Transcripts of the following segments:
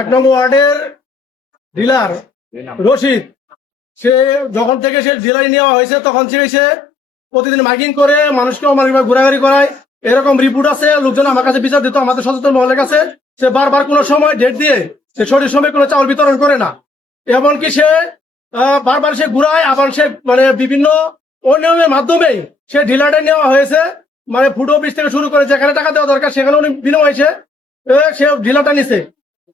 এক নম্বর ওয়ার্ডের ডিলার রশিদ। সে যখন থেকে সে ডিলারি নেওয়া হয়েছে তখন থেকে সে প্রতিদিন মাইকিং করে মানুষকে অমানবিক ঘোরাঘুরি করায়। এরকম রিপোর্ট আছে লোকজন আমার কাছে বিচার দিত আমাদের সচেতন মহলের কাছে। সে বারবার কোনো সময় ডেট দিয়ে সে সঠিক সময় কোনো চাউল বিতরণ করে না। এমনকি সে বারবার সে ঘুরায় আবার সে মানে বিভিন্ন অনিয়মের মাধ্যমে সে ডিলারটা নেওয়া হয়েছে। মানে ফুড অফিস থেকে শুরু করে যেখানে টাকা দেওয়া দরকার সেখানে উনি বিনিময় এ, সে ডিলারটা নিছে।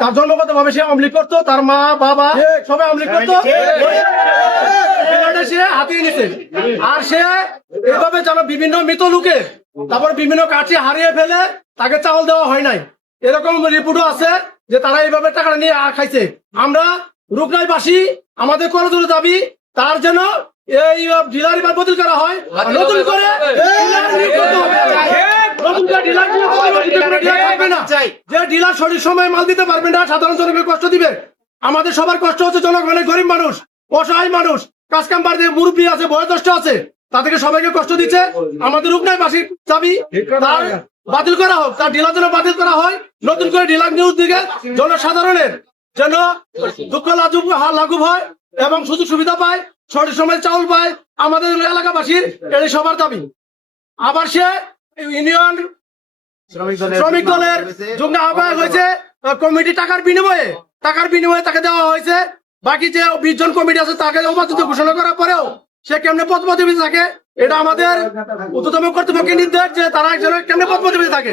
তার জন্মগত ভাবে সে আমলি করতো তার মা বাবা সবাই আমলি করতো। সে হাতিয়ে নিছে। আর সে এভাবে যেন বিভিন্ন মৃত লোকে তারপর বিভিন্ন কাঠি হারিয়ে ফেলে তাকে চাউল দেওয়া হয় নাই। এরকম রিপোর্টও আছে যে তারা এইভাবে টাকা নিয়ে খাইছে। আমরা রূপনাইবাসী আমাদের করজোর দাবি তার জন্য এই ডিলার এবার বদল করা হয়। নতুন করে ডিলার নিয়োগ করতে হবে। নতুন করে ডিলার নিয়োগ করতে হবে, যদি কোনো ডিলার থাকবে না। যে ডিলার সঠিক সময়ে মাল দিতে পারবে না সাধারণ জনগণকে কষ্ট দিবে আমাদের সবার কষ্ট হচ্ছে জনগণের গরিব মানুষ অসহায় মানুষ কাজ কাম বাড়িতে মুরব্বী আছে বয়োজ্যেষ্ঠ আছে তাদেরকে সবাইকে কষ্ট দিচ্ছে আমাদের রূপনাইবাসীর দাবি তার বাতিল করা হোক তার ডিলার যেন বাতিল করা হয় নতুন করে ডিলার নিউজ দিকে জনসাধারণের যেন দুঃখ লাজুক লাঘব হয় এবং সুযোগ সুবিধা পায় সঠিক সময় চাউল পায় আমাদের এলাকাবাসীর এটি সবার দাবি আবার সে ইউনিয়ন শ্রমিক দলের যুগ্ম আহ্বায়ক হয়েছে কমিটি টাকার বিনিময়ে টাকার বিনিময়ে তাকে দেওয়া হয়েছে। বাকি যে বিশ জন কমিটি আছে তাকে উপাচিত ঘোষণা করার পরেও সে কেমনে পদ পদবি থাকে? এটা আমাদের উচ্চতম কর্তৃপক্ষের নির্দেশ যে তারা একজনের কেমনে পদ পদবি থাকে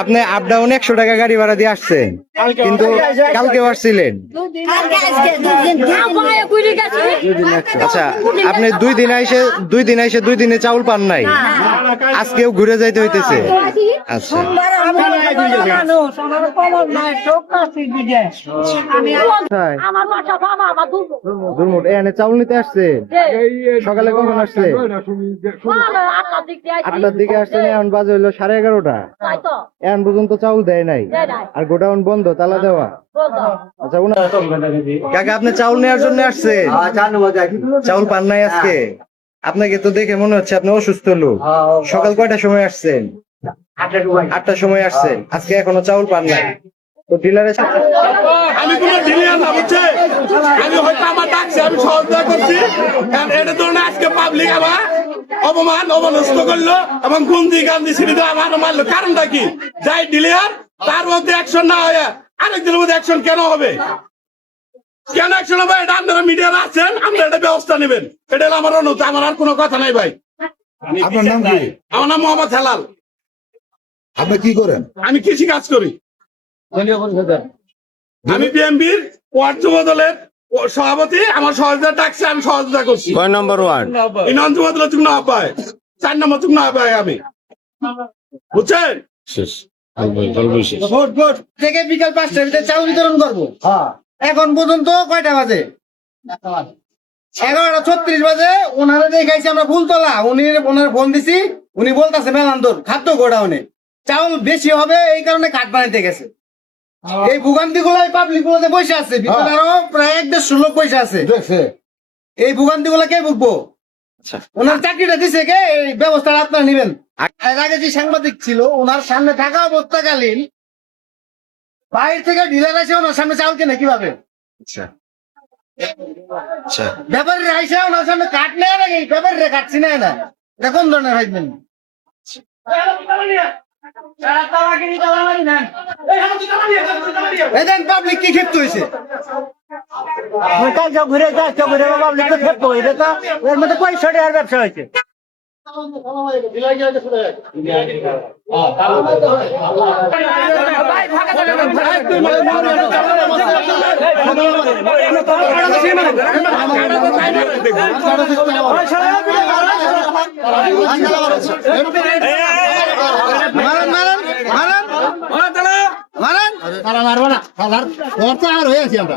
আপনি আপ ডাউন একশো টাকা গাড়ি ভাড়া দিয়ে আসছেন কিন্তু কালকে আসছিলেন। আচ্ছা আপনি দুই দিন আইসে দুই দিন আইসে দুই দিনে চাউল পান নাই। আজকেও ঘুরে যাইতে হইতেছে। আচ্ছা। কোথায়? আমার বাসা বাবা আমার দুধ দুর্মুট এখানে চাউল নিতে আসছে। সকালে কখন আসছে? আটটার দিক এখন বাজে হইল সাড়ে এগারোটা। এখন পর্যন্ত চাউল দেয় নাই। আর গোডাউন বন্ধ তালা দেওয়া। আচ্ছা কাকা আপনি চাউল নেওয়ার জন্য আসছেন? চাউল পান নাই আজকে? আপনাকে তো দেখে মনে হচ্ছে আপনি অসুস্থ লোক। সকাল কয়টার সময় আসছেন? আটটার সময়। আসছেন। আজকে এখনও চাউল পান নাই। তো ডিলারের সাথে আমি কোন ডিলিয়ার না বুঝছে? আমি হয়তো আমার ডাকছে আমি সহযোগিতা করছি। এটা ধরনের আজকে পাবলিক আমার অপমান অবনষ্ট করল এবং গুন্দি গান্ধি দিয়ে আমার মারলো। কারণটা কি? যাই ডিলিয়ার তার মধ্যে অ্যাকশন না হয়ে আরেকজনের মধ্যে অ্যাকশন কেন হবে? কেন অ্যাকশন হবে? এটা আপনারা মিডিয়ার আছেন আপনারা এটা ব্যবস্থা নেবেন। এটা আমার অনুরোধ আমার আর কোনো কথা নাই ভাই। আপনার নাম কি? আমার নাম মোহাম্মদ হেলাল। আপনি কি করেন? আমি কৃষি কাজ করি। আমি বিএমপির ওয়ার্ড যুব দলের সভাপতি আমার সহযোগিতা ডাকছে আমি সহযোগিতা করছি। কয় নম্বর ওয়ার্ড? ইউনিয়ন যুব দলের যুগ্ম আহ্বায়ক চার নম্বর যুগ্ম আহ্বায়ক আমি। বুঝছেন? Vote vote. থেকে বিকাল পাঁচটার ভিতরে চাউল বিতরণ করব। এখন পর্যন্ত কয়টা বাজে? এগারোটা ছত্রিশ বাজে। ওনারা দেখাইছি আমরা ফুলতলা। উনি ওনার ফোন দিছি। উনি বলতেছে মেলান্দর খাদ্য গোডাউনে। চাউল বেশি হবে এই কারণে কাঠ বানাইতে গেছে। এই ভুগান্তি গুলাই পাবলিক গুলোতে বসে আছে ভিতরে আরও প্রায় এক দেড়শো লোক বসে আছে। এই ভুগান্তি গুলা কে ভুগবো? আচ্ছা। ওনার চাকরিটা দিছে কে? এই ব্যবস্থাটা আপনারা নিবেন। এর আগে যে সাংবাদিক ছিল ওনার সামনে থাকা অবস্থাকালীন বাইরে থেকে ডিলার এসে ওনার সামনে চাউল কেনে কীভাবে? আচ্ছা। আচ্ছা। ব্যাপারীরা আইসা ওনার সামনে কাট নেয় নাকি? ব্যাপারীরা কাটছি না না। এটা কোন ধরনের ভাইবেন এদেন পাবলিক কি ক্ষেপ্ত হয়েছে? ঘুরে যাচ্ছে ঘুরে পাবলিক তো ক্ষেপ্ত হয়েছে তো। এর মধ্যে পয়সা আর ব্যবসা হয়েছে। কালার ওর আর হয়ে আছি আমরা।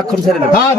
এখন ছেড়ে দেবে। হ্যাঁ,